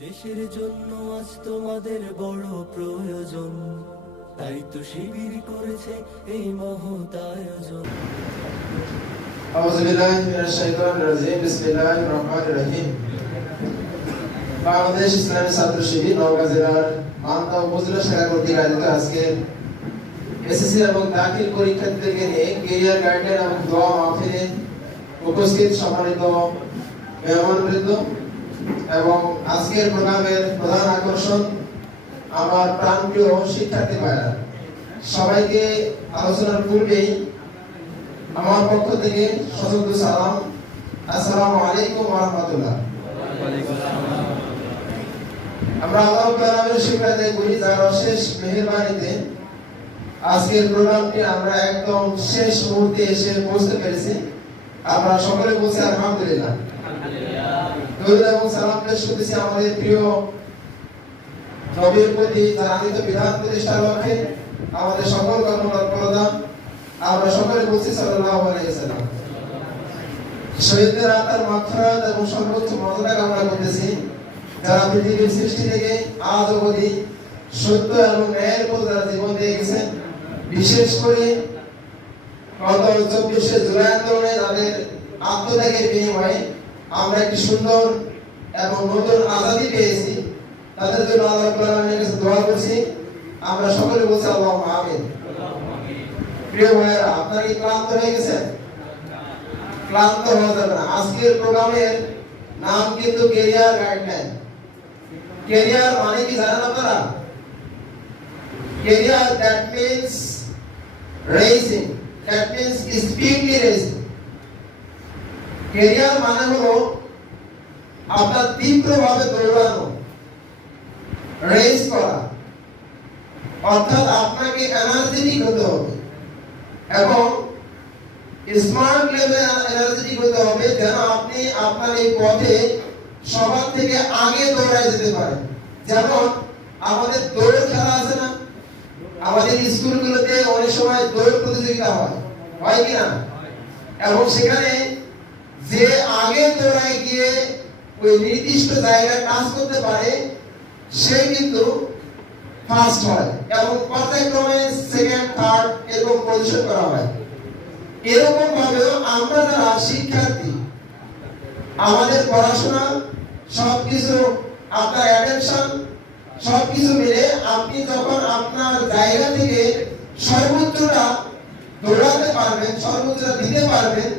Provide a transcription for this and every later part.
দেশের জন্য আজ তোমাদের বড় প্রয়োজন, তাই তো শিবির করেছে এই মহৎ আয়োজন। আউযু বিল্লাহি মিনাশ শাইতানির রাজিম। বিসমিল্লাহির রহমানির রহিম। বাংলাদেশ ইসলামী ছাত্র শিবির নওগাঁ জেলার মানতা উপজেলা শাখা কর্তৃক আয়োজিত আজকে এসএসসি এবং দাখিল পরীক্ষার্থীদেরকে নিয়ে ক্যারিয়ার গাইডলাইন এবং দোয়া মাহফিলে উপস্থিত সম্মানিত মেহমানবৃন্দ এবং আজকের প্রোগ্রামের প্রধান আকর্ষণ আমার প্রাণপ্রিয় শিক্ষার্থী ভাইরা, সবাইকে আলোচনার পূর্বেই আমার পক্ষ থেকে সশস্ত্র সালাম। আসসালামু আলাইকুম ওয়া রাহমাতুল্লাহ। আমরা আল্লাহ তাআলার শুকর আদায় করি যার অশেষ মেহেরবানিতে আজকের প্রোগ্রামটি আমরা একদম শেষ মুহূর্তে এসে পৌঁছতে পেরেছি। আমরা সকলে বলছি আলহামদুলিল্লাহ। দরুদ এবং সালাম পেশ করতেছি আমাদের প্রিয় নবীর প্রতি, যার আনিত বিধান প্রতিষ্ঠার লক্ষ্যে আমাদের সকল কর্মতৎপরতা আমরা সকলে বলছি সাল্লাল্লাহু আলাইহি ওয়াসাল্লাম। শহীদদের আত্মার মাগফিরাত এবং সর্বোচ্চ মর্যাদা কামনা করতেছি, যারা পৃথিবীর সৃষ্টি থেকে আজ অবধি সত্য এবং ন্যায়ের পথে যারা জীবন দিয়ে গেছেন, বিশেষ করে গত 24শে জুলাই আন্দোলনে যাদের আত্মত্যাগের বিনিময়ে আমরা একটি সুন্দর এবং নতুন আজাদী পেয়েছি, তাদের জন্য আল্লাহ রাব্বুল আলামিনের কাছে দোয়া করছি। আমরা সকলে বলছি আল্লাহুম্মা আমিন। প্রিয় ভাইরা, আপনারা কি ক্লান্ত হয়ে গেছেন? ক্লান্ত হওয়া যাবে না। আজকের প্রোগ্রামের নাম কিন্তু ক্যারিয়ার গাইডলাইন। ক্যারিয়ার মানে কি জানেন আপনারা? Career that means racing, that means speedily racing. Career মানে হলো আপনার তীব্রভাবে দৌড়ানো, রেস করা, অর্থাৎ আপনাকে এনার্জেটিক হতে হবে এবং স্মার্ট লেভেলে এনার্জেটিক হতে হবে, যেন আপনি আপনার এই পথে সবার থেকে আগে দৌড়ায় যেতে পারেন। যেমন আমাদের দৌড় খেলা আছে না, আমাদের স্কুলগুলোতে অনেক সময় দৌড় প্রতিযোগিতা হয় কি না? এবং সেখানে যে আগে দৌড়ায় গিয়ে ওই নির্দিষ্ট জায়গায় টাচ করতে পারে সে কিন্তু ফার্স্ট হয় এবং পর্যায়ক্রমে সেকেন্ড, থার্ড এরকম পজিশন করা হয়। এরকম ভাবে আমরা যারা শিক্ষার্থী, আমাদের পড়াশোনা সবকিছু, আপনার অ্যাটেনশন সবকিছু মিলে আপনি যখন আপনার জায়গা থেকে সর্বোচ্চটা দৌড়াতে পারবেন, সর্বোচ্চটা দিতে পারবেন,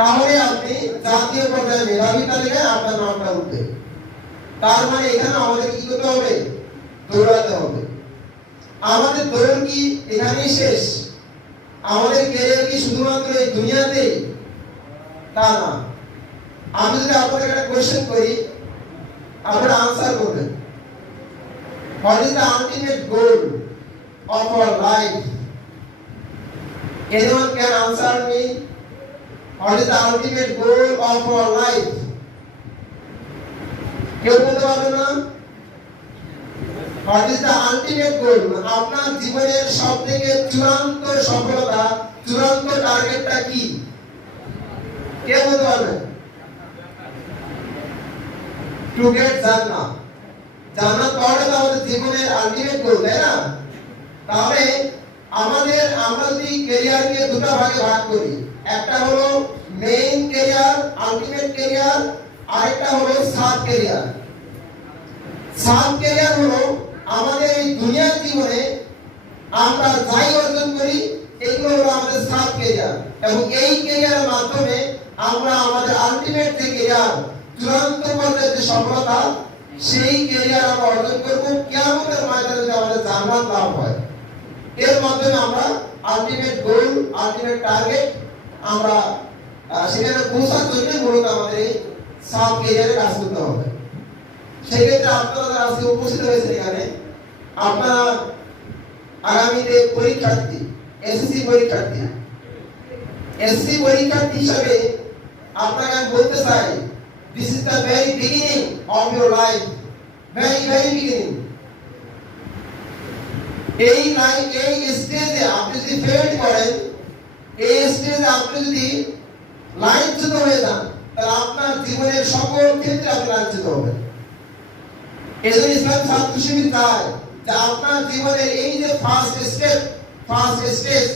তাহলে আপনি জাতীয় পর্যায়ে মেধাবী তালিকায় আপনার নামটা উঠবে। তার মানে এখানে আমাদের কি করতে হবে? দৌড়াতে হবে। আমাদের দৌড় কি এখানেই শেষ? আমাদের ক্যারিয়ার কি শুধুমাত্র এই দুনিয়াতেই? তা না। আমি যদি আপনাদের একটা কোশ্চেন করি, আপনারা আনসার করবেন। What is the ultimate goal of our life? Anyone can answer me? What is the ultimate goal of our life? কেউ বলতে পারবে না? What is the ultimate goal? আপনার জীবনের সবথেকে চূড়ান্ত সফলতা, চূড়ান্ত টার্গেটটা কি? কে বলতে পারবে? To get জান্নাত। জান্নাত পাওয়াটা আমাদের জীবনের আলটিমেট গোল, তাই না? তাহলে আমরা যদি ক্যারিয়ারকে দুটো ভাগে ভাগ করি, একটা হলো মেইন ক্যারিয়ার, আলটিমেট ক্যারিয়ার, আরেকটা হলো সাব ক্যারিয়ার। সাব ক্যারিয়ার হলো আমাদের এই দুনিয়ার জীবনে আমরা যাই অর্জন করি, এগুলো হলো আমাদের সাব ক্যারিয়ার, এবং এই ক্যারিয়ারের মাধ্যমে আমরা আমাদের আলটিমেট যে ক্যারিয়ার, চূড়ান্ত পর্যায়ের যে সফলতা, সেই ক্যারিয়ার আমরা অর্জন করব। কিয়ামতের ময়দানে যদি আমাদের জান্নাত লাভ হয়, এর মাধ্যমে আমরা আলটিমেট গোল, আলটিমেট টার্গেট আমরা সেখানে পৌঁছার জন্য মূলত আমাদের এই সাব ক্যারিয়ারে কাজ করতে হবে। সেক্ষেত্রে আপনারা আজকে উপস্থিত হয়েছেন এখানে, আপনারা আগামীতে পরীক্ষার্থী, এসএসসি পরীক্ষার্থী। এসএসসি পরীক্ষার্থী হিসাবে আপনাকে আমি বলতে চাই, this is the very beginning of your life, very beginning. এই স্টেজে আপনি যদি ফেল করেন, এই স্টেজে আপনি যদি লাইনচ্যুত হয়ে যান, তাহলে আপনার জীবনের সকল ক্ষেত্রে আপনি লাঞ্ছিত হবেন। এজন্য ইসলাম ছাত্র শিবির চায় যে আপনার জীবনের এই যে ফার্স্ট স্টেজ,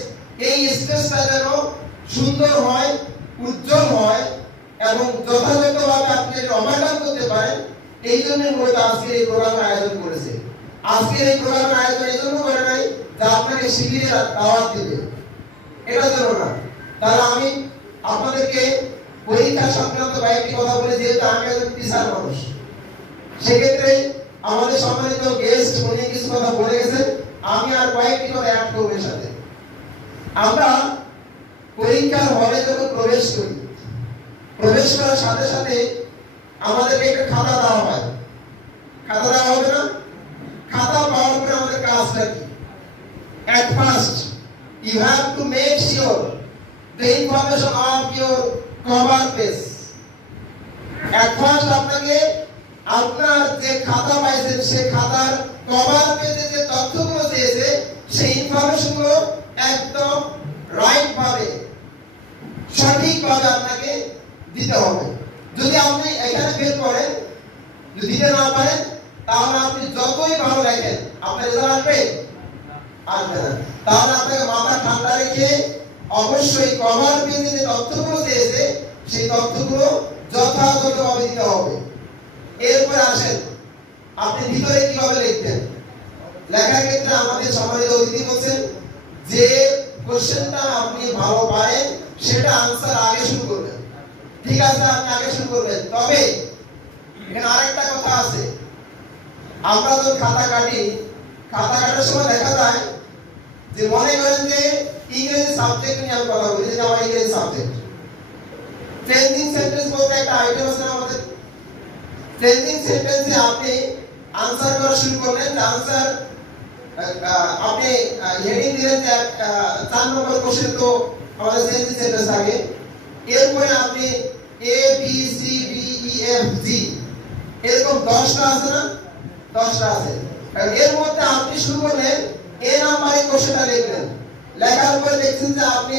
এই স্টেজটা যেন সুন্দর হয়, উজ্জ্বল হয় এবং যথাযথভাবে আপনি অবদান করতে পারেন। এই জন্য মূলত আজকের এই প্রোগ্রামের আয়োজন করেছে। আজকের এই প্রোগ্রামের আয়োজন এই জন্য করে নাই যে আপনাকে শিবিরে দাওয়াত দিবে, এটা জন্য না। তাহলে আমি আপনাদেরকে পরীক্ষা সংক্রান্ত কয়েকটি কথা বলে, যেহেতু আমি একজন টিচার মানুষ, সেক্ষেত্রে আমাদের সম্মানিত গেস্ট উনি কিছু কথা বলে গেছেন, আমি আর কয়েকটি কথা অ্যাড করবো এর সাথে। আমরা পরীক্ষার হলে যখন প্রবেশ করি, প্রবেশ করার সাথে সাথে আমাদেরকে একটা খাতা দেওয়া হয়। খাতা দেওয়া হবে না? খাতা পাওয়ার পরে আমাদের কাজটা কি? At first, you have to make sure the information of your cover page. At first, আপনাকে আপনার যে খাতা পাইছেন সেই খাতার কভার পেজে যে তথ্যগুলো দিয়েছে সেই ইনফরমেশনগুলো একদম রাইট ভাবে, সঠিকভাবে আপনাকে দিতে হবে। যদি আপনি এখানে ফেল করেন, যদি দিতে না পারেন, তাহলে আপনি যতই ভালো লেখেন আপনার রেজাল্ট আসবে না। তাহলে আপনাকে মাথা ঠান্ডা রেখে অবশ্যই কভার পেজে যে তথ্যগুলো দিয়েছে সেই তথ্যগুলো যথাযথভাবে দিতে হবে। এরপরে আসেন আপনি ভিতরে কিভাবে লিখবেন। লেখার ক্ষেত্রে আমাদের সম্মানিত অতিথি বলছেন যে কোশ্চেনটা আপনি ভালো পারেন সেটা আনসার আগে শুরু করবেন। ঠিক আছে, আপনি আগে শুরু করবেন। তবে এখানে আরেকটা কথা আছে, আমরা যখন খাতা কাটি, খাতা কাটার সময় দেখা যায় যে মনে করেন যে ইংরেজি সাবজেক্ট নিয়ে আমি কথা বলি, যে আমার ইংরেজি সাবজেক্ট, চেঞ্জিং সেন্টেন্স বলতে একটা আইটেম আছে না আমাদের। চেঞ্জিং সেন্টেন্সে আপনি আনসার করা শুরু করলেন, আনসার আপনি হেডিং দিলেন যে 4 নম্বর কোশ্চেন, তো আমাদের চেঞ্জিং সেন্টেন্স থাকে। এরপরে আপনি A B C D E F G এরকম 10টা আছে না? 10টা আছে। এর মধ্যে আপনি শুরু করলেন এ নাম্বারে কোশ্চেনটা লিখলেন, লেখার পরে দেখছেন যে আপনি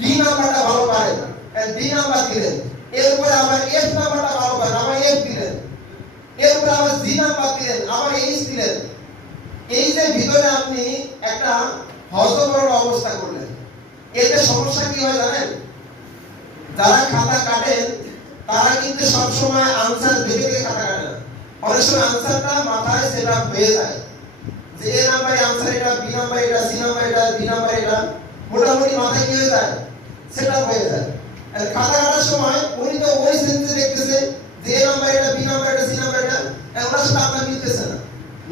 ডি নাম্বারটা ভালো পারেন, ডি নাম্বার দিলেন। এরপরে আবার এফ নাম্বারটা ভালো পারেন, আবার এফ দিলেন। এরপরে আবার জি নাম্বার দিলেন, আবার এইচ দিলেন। এই যে ভিতরে আপনি একটা হজবরল অবস্থা করলেন, এতে সমস্যা কি হয় জানেন? যারা খাতা কাটেন তারা কিন্তু সব সময় আনসার দেখে দেখে খাতা কাটে না। অনেক সময় আনসারটা মাথায় সেটা হয়ে যায় যে এ নাম্বারে আনসার এটা, বি নাম্বার এটা, সি নাম্বার এটা, ডি নাম্বার এটা, মোটামুটি মাথায় কি হয়ে যায়? সেটা হয়ে যায়। আর খাতা কাটার সময় উনি তো ওই সেন্সে দেখতেছে যে এ নাম্বার এটা, বি নাম্বার এটা, সি নাম্বার এটা, ওনার সাথে আপনার মিলতেছে না।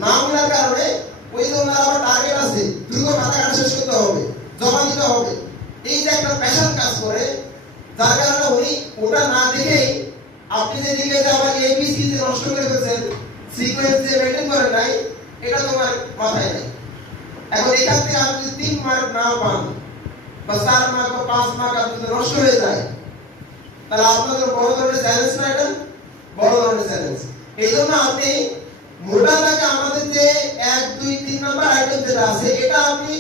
না মিলার কারণে ওই যে ওনার আবার টার্গেট আছে, দ্রুত খাতা কাটা শেষ করতে হবে, জমা দিতে হবে। এই যে একটা প্যাশন কাজ করে, যার কারণে উনি ওটা না দেখেই আপনি যে দিকে যে আবার এবিসি যে নষ্ট করে ফেলছেন, সিকোয়েন্স যে মেইনটেইন করেন নাই, এটা তোমার মাথায় নেই। এখন এখান থেকে আপনি 3 মার্ক না পান বা 4 মার্ক বা 5 মার্ক আপনি যদি নষ্ট হয়ে যায়, তাহলে আপনাদের বড় ধরনের চ্যালেঞ্জ না? এটা বড় ধরনের চ্যালেঞ্জ। এই জন্য আপনি মোটা দাগে আমাদের যে 1 2 3 নাম্বার আইটেম যেটা আছে এটা আপনি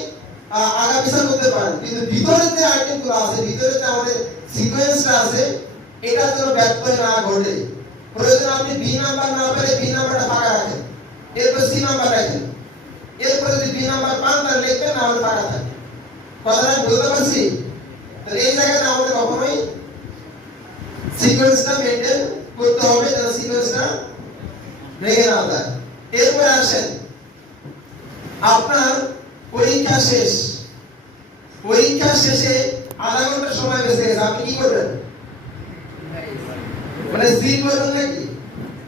আগা পিছা করতে পারেন, কিন্তু ভিতরে যে আইটেমগুলো আছে, ভিতরে যে আমাদের সিকোয়েন্সটা আছে, এটা যেন ব্যত্যয় না ঘটে। প্রয়োজন আপনি বি নাম্বার না পেলে বি নাম্বারটা ফাঁকা রাখেন, এরপর সি নাম্বার রাখেন, এরপর যদি বি নাম্বার পান তাহলে লিখবেন, না হলে ফাঁকা থাকে। কথাটা বুঝতে পারছি? তাহলে এই জায়গাতে আমাদের কখনোই সিকোয়েন্সটা মেইনটেইন করতে হবে, যেন সিকোয়েন্সটা ভেঙে না যায়। এরপরে আসেন আপনার পরীক্ষা শেষ, পরীক্ষা শেষে আধা ঘন্টা সময় বেঁচে গেছে, আপনি কি করবেন? মানে সিল করবেন নাকি?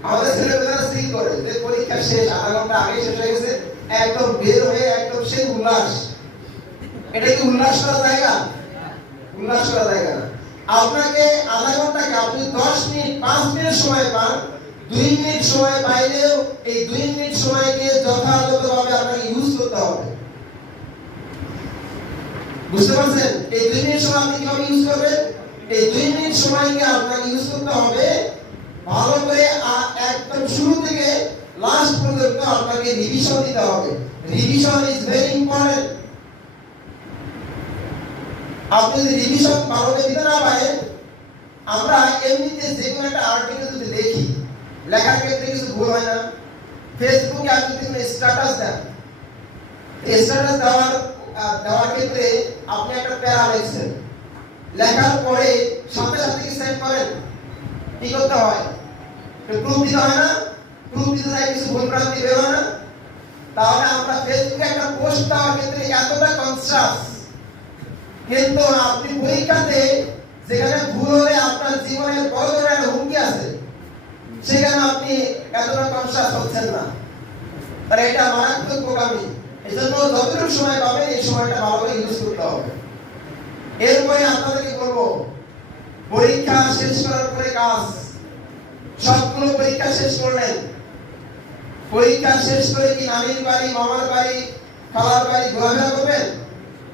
আমাদের ছেলেমেয়েরা সিল করে যে পরীক্ষা শেষ, আধা ঘন্টা আগে শেষ হয়ে গেছে, একদম বের হয়ে একদম সেই উল্লাস। এটা কি উল্লাস করার জায়গা? উল্লাস করার জায়গা না। আপনাকে আধা ঘন্টাকে আপনি 10 মিনিট 5 মিনিট সময় পান, 2 মিনিট সময় পাইলেও এই 2 মিনিট সময়কে যথাযথভাবে আপনাকে ইউজ করতে হবে। বুঝতে পারছেন? এই 2 মিনিট সময় আপনি কিভাবে ইউজ করবেন? এই 2 মিনিট সময়কে আপনাকে ইউজ করতে হবে ভালো করে, একদম শুরু থেকে লাস্ট পর্যন্ত আপনাকে রিভিশন দিতে হবে। Revision is very important. আপনি যদি রিভিশন ভালো করে দিতে না পারেন, আমরা এমনিতে যে কোনো একটা আর্টিকেল যদি দেখি, লেখার ক্ষেত্রে কিছু ভুল হয় না? ফেসবুকে আপনি যদি স্ট্যাটাস দেন, স্ট্যাটাস দেওয়ার ক্ষেত্রে আপনি একটা প্যারা লিখছেন, লেখার পরে সাথে সাথে কি সেন্ড করেন? কি করতে হয়? প্রুফ দিতে হয় না? প্রুফ দিতে যায় কিছু ভুল ভ্রান্তি বের হয় না? তাহলে আমরা ফেসবুকে একটা পোস্ট দেওয়ার ক্ষেত্রে এতটা কনসাস, কিন্তু আপনি পরীক্ষাতে যেখানে ভুল হলে আপনার জীবনের বড় ধরনের একটা হুমকি আছে, সেখানে আপনি এতটা কনসাস হচ্ছেন না। তাহলে এটা মারাত্মক বোকামি। এই জন্য যতটুকু সময় পাবেন এই সময়টা ভালো করে ইউজ করতে হবে। এরপরে আপনাদেরকে বলবো, পরীক্ষা শেষ করার পরে কাজ। সবগুলো পরীক্ষা শেষ করলেন, পরীক্ষা শেষ করে কি নানির বাড়ি, মামার বাড়ি, খালার বাড়ি ঘোরাফেরা করবেন?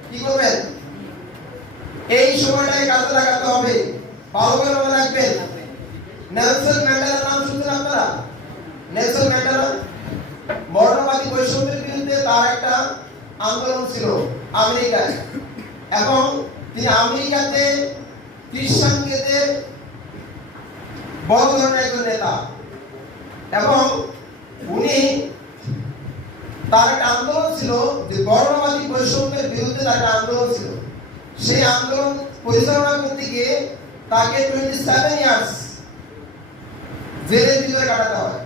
কি করবেন? এই সময়টাকে কাজে লাগাতে হবে। ভালো করে মনে রাখবেন, নেলসন ম্যান্ডেলার নাম শুনছেন আপনারা? নেলসন ম্যান্ডেলা বর্ণবাদী বৈষম্যের বিরুদ্ধে তার একটা আন্দোলন ছিল আমেরিকায়, এবং তিনি আমেরিকাতে খ্রিস্টানদের বড় ধরনের একজন নেতা, এবং উনি তার একটা আন্দোলন ছিল যে বর্ণবাদী বৈষম্যের বিরুদ্ধে তার একটা আন্দোলন ছিল। সেই আন্দোলন পরিচালনা করতে গিয়ে তাকে 27 ইয়ার্স জেলের ভিতরে কাটাতে হয়।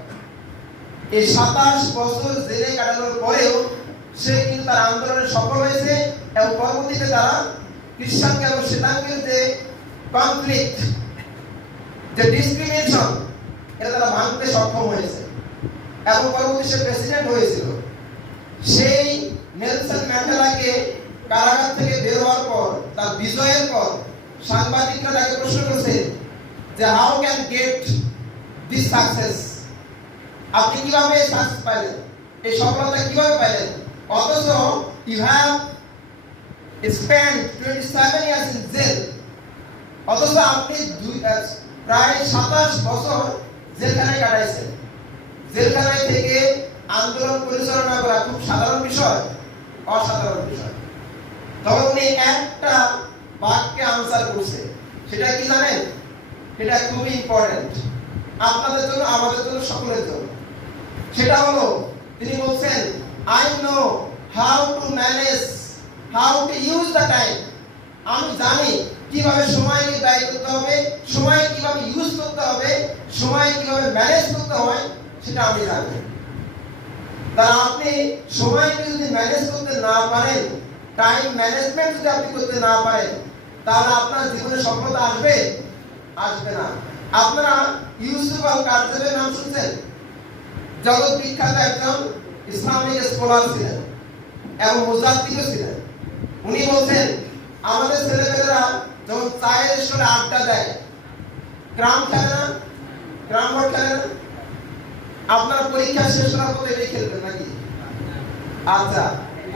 এই 27 বছর জেলে কাটানোর পরেও সে কিন্তু তার আন্দোলনে সফল হয়েছে, এবং পরবর্তীতে তারা খ্রিস্টানকে এবং শ্বেতাঙ্গের যে কনফ্লিক্ট, যে ডিসক্রিমিনেশন, এটা তারা ভাঙতে সক্ষম হয়েছে, এবং পরবর্তী সে প্রেসিডেন্ট হয়েছিল। সেই নেলসন ম্যান্ডেলাকে কারাগার থেকে বের হওয়ার পর, তার বিজয়ের পর সাংবাদিকরা তাকে প্রশ্ন করছে যে how can get this success, আপনি কিভাবে সাকসেস পাইলেন, এই সফলতা কিভাবে পাইলেন, অথচ you have spent 27 years in jail, অথচ আপনি প্রায় 27 বছর জেলখানায় কাটাইছেন। জেলখানায় থেকে আন্দোলন পরিচালনা করা খুব সাধারণ বিষয়? অসাধারণ বিষয়। তখন উনি একটা বাক্যে আনসার করছে, সেটা কি জানেন? এটা খুবই ইম্পর্টেন্ট আপনাদের জন্য, আমাদের জন্য, সকলের জন্য। সেটা হলো, তিনি বলছেন, I know how to manage, how to use the time. আমি জানি কিভাবে সময়কে ব্যয় করতে হবে, সময় কিভাবে ইউজ করতে হবে, সময় কিভাবে ম্যানেজ করতে হয়, সেটা আমি জানি। তাহলে আপনি সময়কে যদি ম্যানেজ করতে না পারেন, টাইম ম্যানেজমেন্ট যদি আপনি করতে না পারেন, তাহলে আপনার জীবনে সফলতা আসবে? আসবে না। আপনারা ইউসুফ আল কারজাইর নাম শুনছেন? জগৎ বিখ্যাত একজন ইসলামিক স্কলার ছিলেন এবং মুজাদ্দিদও ছিলেন। উনি বলছেন, আমাদের ছেলেমেয়েরা যখন চায়ের স্টলে আড্ডা দেয়, ক্রাম খেলে না? ক্রাম বোর্ড খেলে না? আপনারা পরীক্ষা শেষ করার পর এটাই খেলবেন নাকি? আচ্ছা,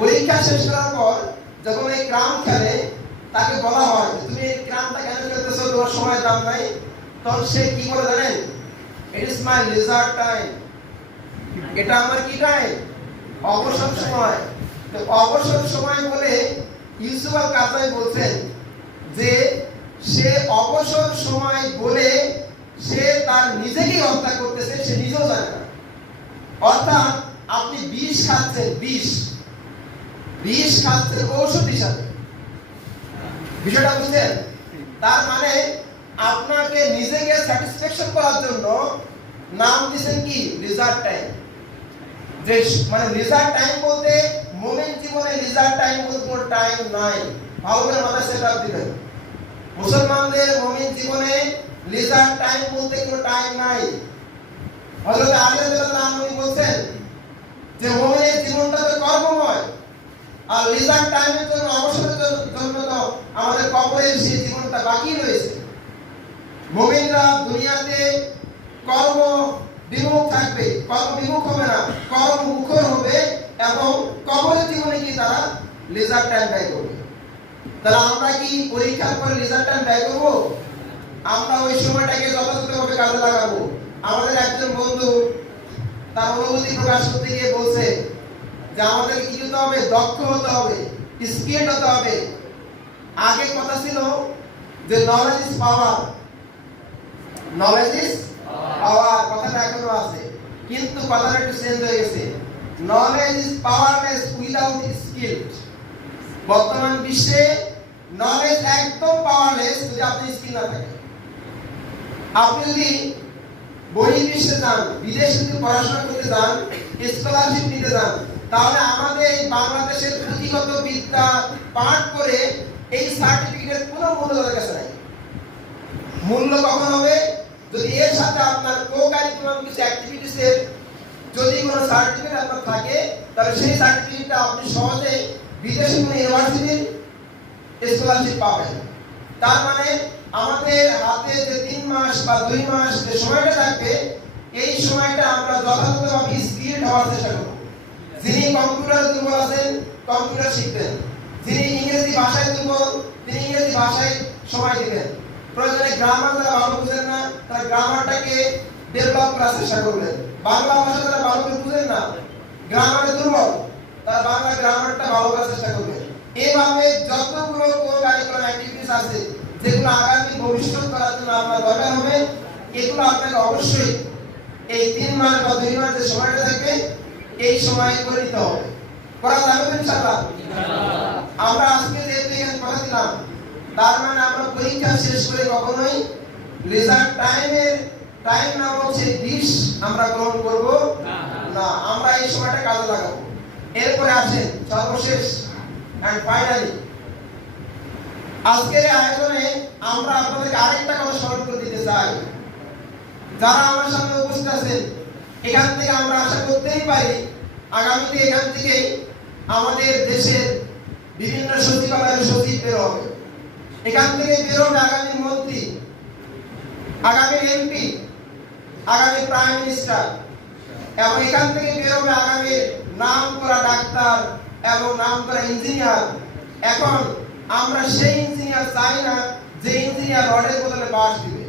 পরীক্ষা শেষ করার পর যখন এই ক্রাম খেলে, তাকে বলা হয় তুমি এই ক্রামটা কেন খেলতেছো, তোমার সময় দাম নাই। তখন সে কি বলে জানেন? ইট ইজ মাই লিজার টাইম, এটা আমার কি টাইম? অবসর সময়। তো অবসর সময় বলে ইউসুফ আল কারজাই বলছেন যে সে অবসর সময় বলে সে তার নিজেকেই হত্যা করতেছে, সে নিজেও জানে না। অর্থাৎ আপনি বিষ খাচ্ছেন, বিষ খাচ্ছেন ঔষধ হিসাবে। বিষয়টা বুঝছেন? তার মানে আপনাকে নিজেকে স্যাটিসফ্যাকশন করার জন্য নাম দিয়েছেন কি? লিজার টাইম। যে মানে লিজার টাইম বলতে, মুমিন জীবনে লিজার টাইম বলতে কোনো টাইম নাই। ভালো করে মাথায় সেটআপ দিবেন। মুসলমানদের মুমিন জীবনে লিজার টাইম বলতে কোনো টাইম নাই। হযরত আলী রাদিয়াল্লাহু আনহু বলেন যে মুমিনের জীবনটা তো কর্মময়, আর লিজার টাইমের জন্য, অবসরের জন্য তো আমাদের কবরের সেই জীবনটা বাকি রয়েছে। মুমিনরা দুনিয়াতে কর্ম বিমুখ থাকবে, কর্ম বিমুখ হবে না, কর্ম মুখর হবে, এবং কবরের জীবনে কি তারা লিজার টাইম ব্যয় করবে। তাহলে আমরা কি পরীক্ষার পরে লিজার টাইম ব্যয় করব? আমরা ওই সময়টাকে যথাযথভাবে কাজে লাগাবো। আমাদের একজন বন্ধু তার অনুভূতি প্রকাশ করতে গিয়ে বলছে যে আমাদের কি হতে হবে? দক্ষ হতে হবে, স্কিলড হতে হবে। আগে কথা ছিল যে knowledge is power, knowledge is power, কথাটা এখনো আছে। কিন্তু কথাটা একটু চেঞ্জ হয়ে গেছে। Knowledge is powerless without skill. বর্তমান বিশ্বে নলেজ একদম পাওয়ারলেস যদি আপনি স্কিল না থাকে। আপনি যদি বহির্বিশ্বে যান, বিদেশে যদি পড়াশোনা করতে যান, স্কলারশিপ নিতে যান, তাহলে আমাদের এই বাংলাদেশের পুঁথিগত বিদ্যা পাঠ করে এই সার্টিফিকেটের কোনো মূল্য তাদের কাছে নাই। মূল্য কখন হবে? যদি এর সাথে আপনার কো-কারিকুলাম কিছু অ্যাক্টিভিটিসের যদি কোনো সার্টিফিকেট আপনার থাকে, তাহলে সেই সার্টিফিকেটটা আপনি সহজে বিদেশে কোনো ইউনিভার্সিটির স্কলারশিপ পাবেন। তার মানে আমাদের হাতে যে 3 মাস বা 2 মাস যে সময়টা থাকবে, এই সময়টা আমরা যথাযথভাবে স্কিলড হওয়ার চেষ্টা করব। যিনি কম্পিউটার দুর্বল আছেন, কম্পিউটার শিখবেন। যিনি ইংরেজি ভাষায় দুর্বল, তিনি ইংরেজি ভাষায় সময় দিবেন। প্রয়োজনে গ্রামার যারা ভালো বুঝেন না, তারা গ্রামারটাকে ডেভেলপ করার চেষ্টা করবেন। বাংলা ভাষা যারা ভালো করে বুঝেন না, গ্রামারে দুর্বল, তারা বাংলা গ্রামারটা ভালো করার চেষ্টা করবেন। এইভাবে যতগুলো কো-কারিকুলাম অ্যাক্টিভিটিস আছে, যেগুলো আগামী ভবিষ্যৎ করার জন্য আপনার দরকার হবে, এগুলো আপনাকে অবশ্যই এই 3 মাস বা 2 মাস যে সময়টা থাকবে, এই সময় করে নিতে হবে। করা যাবে তো ইনশাআল্লাহ? আমরা আজকে যেহেতু এখানে কথা দিলাম, তার মানে আমরা পরীক্ষা শেষ করে কখনোই রেজাল্ট টাইম নামক সেই বিষ আমরা গ্রহণ করব না। আমরা এই সময়টা কাজে লাগাবো। এরপরে আসেন সর্বশেষ এন্ড ফাইনালি, আজকের আয়োজনে আমরা আপনাদেরকে আরেকটা কথা স্মরণ করে দিতে চাই। যারা আমার সামনে উপস্থিত আছেন, এখান থেকে আমরা আশা করতেই পারি আগামীতে এখান থেকে আমাদের দেশের বিভিন্ন সচিবালয়ের সচিব বের হবে। এখান থেকে বের হবে আগামী মন্ত্রী, আগামী এমপি, আগামী প্রাইম মিনিস্টার, এবং এখান থেকে বের হবে আগামী নাম করা ডাক্তার এবং নাম করা ইঞ্জিনিয়ার। এখন আমরা সেই ইঞ্জিনিয়ার চাই না যে ইঞ্জিনিয়ার রডের বদলে বাঁশ দিবে।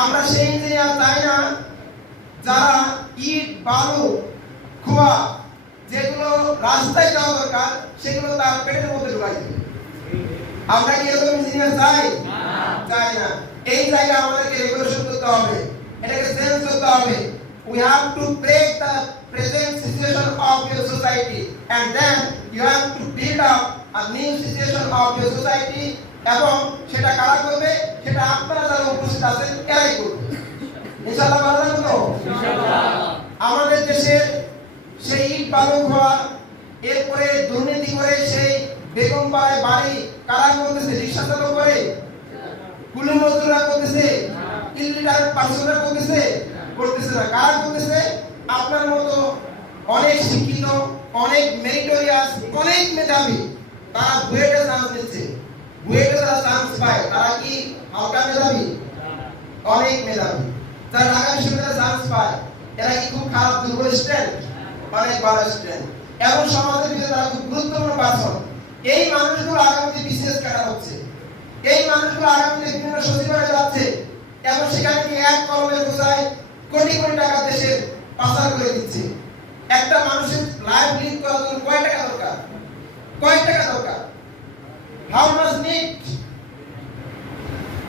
আমরা সেই ইঞ্জিনিয়ার চাই না যারা ইট, বালু, খোয়া যেগুলো রাস্তায় যাওয়া দরকার সেগুলো তার পেটের মধ্যে ঢুকাই দেবে। আমরা কি এরকম ইঞ্জিনিয়ার চাই? চাই না। এই জায়গায় আমাদেরকে রেগুলেশন করতে হবে, এটাকে চেঞ্জ করতে হবে। We have to break the present situation of your society and then you have to build up a new situation of your society. এবং সেটা কারা করবে? সেটা আপনারা যারা উপস্থিত আছেন এরাই করবে। ইনশাআল্লাহ বলা যাবে তো? ইনশাআল্লাহ। আমাদের দেশের সেই ইট বালু খোয়া, এরপরে দুর্নীতি করে সেই বেগম পাড়ায় বাড়ি কারা করতেছে? রিক্সা চালক করে, কুলি মজদুররা করতেছে, ইলিটারেট পার্সনরা করতেছে না। কারা করতেছে? আপনার মতো অনেক শিক্ষিত, অনেক মেরিটোরিয়াস, অনেক মেধাবী, তারা বুয়েটে চান্স নিচ্ছে। বুয়েটে যারা চান্স পায় তারা কি হালকা মেধাবী? অনেক মেধাবী। যারা ঢাকা বিশ্ববিদ্যালয়ে চান্স পায় এরা কি খুব খারাপ দুর্বল স্টুডেন্ট? অনেক ভালো স্টুডেন্ট এবং সমাজের ভিতরে তারা খুব গুরুত্বপূর্ণ পার্সন। এই মানুষগুলো আগামীতে বিশেষ কাটা হচ্ছে। এই মানুষগুলো আগামীতে বিভিন্ন সচিবালয়ে যাচ্ছে এবং সেখানে কি এক কলমে বোঝায় কোটি কোটি টাকা দেশের পাচার করে দিচ্ছে। একটা মানুষের লাইফ লিড করার জন্য কয় টাকা দরকার? How much need?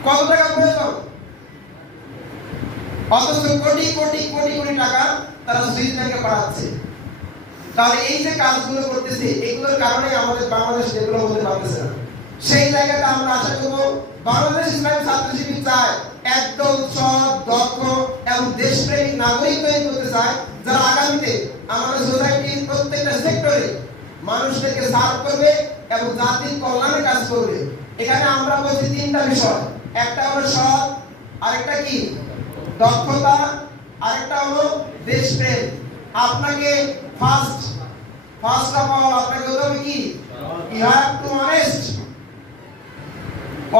কত টাকা প্রয়োজন? অথচ কোটি কোটি কোটি কোটি টাকা তারা সুইস ব্যাংকে পাঠাচ্ছে। তাহলে এই যে কাজগুলো করতেছে, এগুলোর কারণে আমাদের বাংলাদেশ ডেভেলপ হতে পারতেছে না। সেই জায়গাটা আমরা আশা করব বাংলাদেশ ইসলামী ছাত্র শিবির চায় একদল সৎ, দক্ষ এবং দেশপ্রেমিক নাগরিক তৈরি করতে চায়, যারা আগামীতে আমাদের সোসাইটির প্রত্যেকটা সেক্টরে মানুষদেরকে সার্ভ করবে এবং জাতির কল্যাণে কাজ করবে। এখানে আমরা বলছি 3টা বিষয়। একটা হলো সৎ, আরেকটা কি দক্ষতা, আরেকটা হলো দেশপ্রেম। আপনাকে ফার্স্ট অফ অল আপনাকে হতে হবে কি? ইউ হ্যাভ টু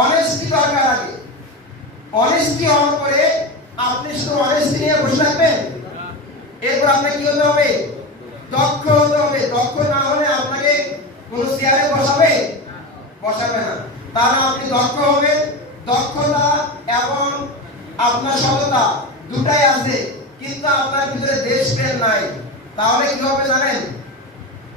অনেস্টি দরকার আগে। অনেস্টি হওয়ার পরে আপনি শুধু অনেস্টি নিয়ে বসে থাকবেন, এরপর আপনাকে কি হতে হবে? দক্ষ হতে হবে। দক্ষ না হলে আপনাকে কোন চেয়ারে বসাবে না। তাহলে আপনি দক্ষ হবেন। দক্ষতা এবং আপনার সততা দুটাই আছে, কিন্তু আপনার ভিতরে দেশপ্রেম নাই। তাহলে কি হবে জানেন?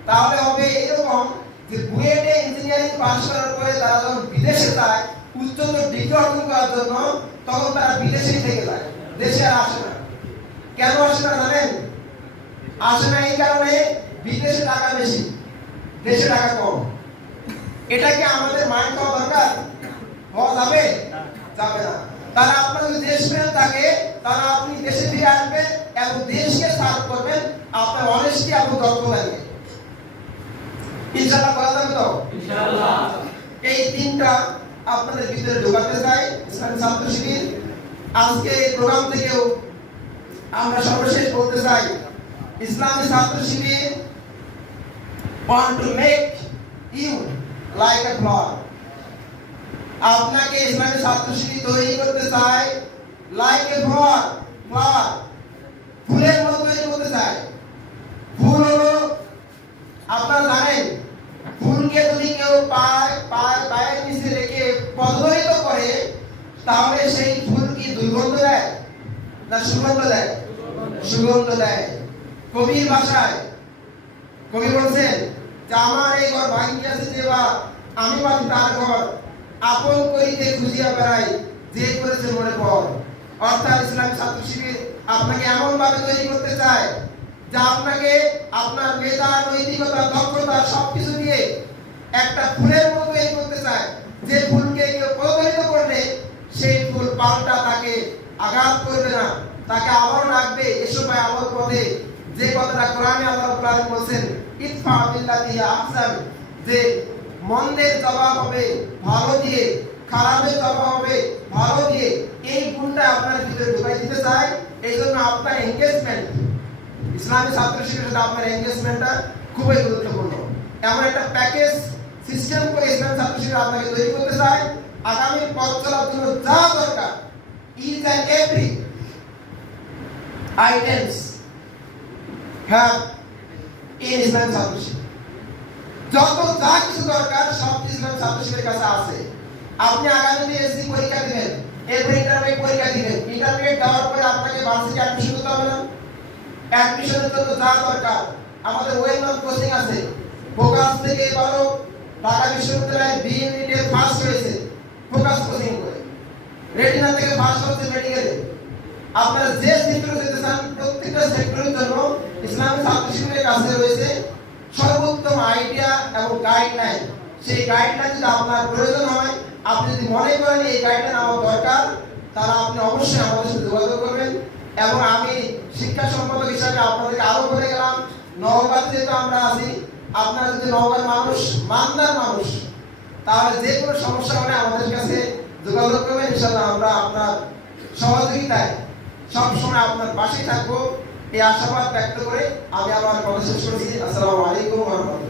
তাহলে হবে এরকম যে বুয়েটে ইঞ্জিনিয়ারিং পাস করার পরে তারা যখন বিদেশে যায় উচ্চতর ডিগ্রি অর্জন করার জন্য, তখন তারা বিদেশেই থেকে যায়, দেশে আর আসে না। কেন আসে না জানেন? আসে না এই কারণে বিদেশে টাকা বেশি, দেশে টাকা কম। এটা কি আমাদের মাইন্ড হওয়া দরকার? হওয়া যাবে? যাবে না। তারা আপনার যদি দেশপ্রেম থাকে, তারা আপনি দেশে ফিরে আসবেন এবং দেশকে সার্ভ করবেন আপনার অনেস্টি এবং দক্ষতা নিয়ে। ইনশাআল্লাহ করা যাবে তো? ইনশাআল্লাহ। এই তিনটা আপনাদের ভিতরে ঢোকাতে চাই। ইসলামী ছাত্র শিবির আজকে এই প্রোগ্রাম থেকেও আমরা সর্বশেষ বলতে চাই, ইসলামী ছাত্র শিবির want to make you like a flower. আপনাকে ইসলামী ছাত্র শিবির তৈরি করতে চাই লাইক এ ফ্লাওয়ার, ফুলের মতো তৈরি করতে চাই। ফুল হলো, আপনারা জানেন, ফুলকে যদি কেউ পায়ের নিচে রেখে প্রজ্বলিত করে তাহলে সেই ফুল কি দুর্গন্ধ দেয় না সুগন্ধ দেয়? সুগন্ধ দেয়। কবির ভাষায় কবি বলছেন যে আমার এই ঘর ভাঙিয়াছে যে বা আমি বাঁধি তার ঘর, আপন করিতে খুঁজিয়া বেড়াই যে করেছে মনে পর। অর্থাৎ ইসলামী ছাত্র শিবির আপনাকে এমন ভাবে তৈরি করতে চায় যে আপনাকে আপনার মেধা, নৈতিকতা, দক্ষতা সবকিছু দিয়ে একটা ফুলের মতো তৈরি করতে চায়, যে ফুলকে কেউ প্রজ্বলিত করলে সেই ফুল পাল্টা তাকে আঘাত করবে না, তাকে আবার রাখবে। এসো ভাই আমার পথে, যে কথাটা কোরআনে আল্লাহ রাব্বুল আলামিন বলেন, ইতফা বিল্লাতি আহসান, যে মন্দের জবাব হবে ভালো দিয়ে, খারাপের জবাব হবে ভালো দিয়ে। এই গুণটা আপনার ভিতরে ঢুকাই দিতে চাই। এই জন্য আপনার এনগেজমেন্ট, ইসলামী ছাত্র শিবিরের সাথে আপনার এনগেজমেন্টটা খুবই গুরুত্বপূর্ণ। এমন একটা প্যাকেজ সিস্টেম করে ইসলামী ছাত্র শিবির আপনাকে তৈরি করতে চাই, আগামী পথ চলার জন্য যা দরকার each and every items have in Islami Chhatra শিবির। যত যা কিছু দরকার সব কিছু ইসলামী ছাত্র শিবিরের কাছে আছে। আপনি আগামীতে এসসি পরীক্ষা দিবেন, এরপর ইন্টারমিডিয়েট পরীক্ষা দিবেন, ইন্টারমিডিয়েট দেওয়ার পরে আপনাকে ভার্সিটি অ্যাডমিশন করতে হবে না? অ্যাডমিশনের জন্য যা দরকার আমাদের ওয়েল নন কোচিং আছে। ফোকাস থেকে এবারও ঢাকা বিশ্ববিদ্যালয়ে বি ইউনিটে ফার্স্ট হয়েছে ফোকাস কোচিং করে, রেটিনা থেকে ফার্স্ট হচ্ছে মেডিকেলে। আপনারা যে সেক্টরে যেতে চান প্রত্যেকটা সেক্টরের জন্য ইসলামী ছাত্র শিবিরের কাছে রয়েছে সর্বোত্তম আইডিয়া এবং গাইডলাইন। সেই গাইডলাইন যদি আপনার প্রয়োজন হয়, আপনি যদি মনে করেন এই গাইডলাইন আমার দরকার, তাহলে আপনি অবশ্যই আমাদের সাথে যোগাযোগ করবেন। এবং আমি শিক্ষা সম্পাদক হিসাবে আপনাদেরকে আরো বলে গেলাম, নওগাঁ যেহেতু আমরা আছি, আপনারা যদি নওগাঁর মানুষ, মান্দার মানুষ, তাহলে যে কোনো সমস্যা হলে আমাদের কাছে যোগাযোগ করবেন। ইনশাআল্লাহ আমরা আপনার সহযোগিতায় সবসময় আপনার পাশে থাকবো, এই আশাবাদ ব্যক্ত করে আমি আমার কথা শেষ করছি। আসসালামু আলাইকুম ওয়া রাহমাতুল্লাহ।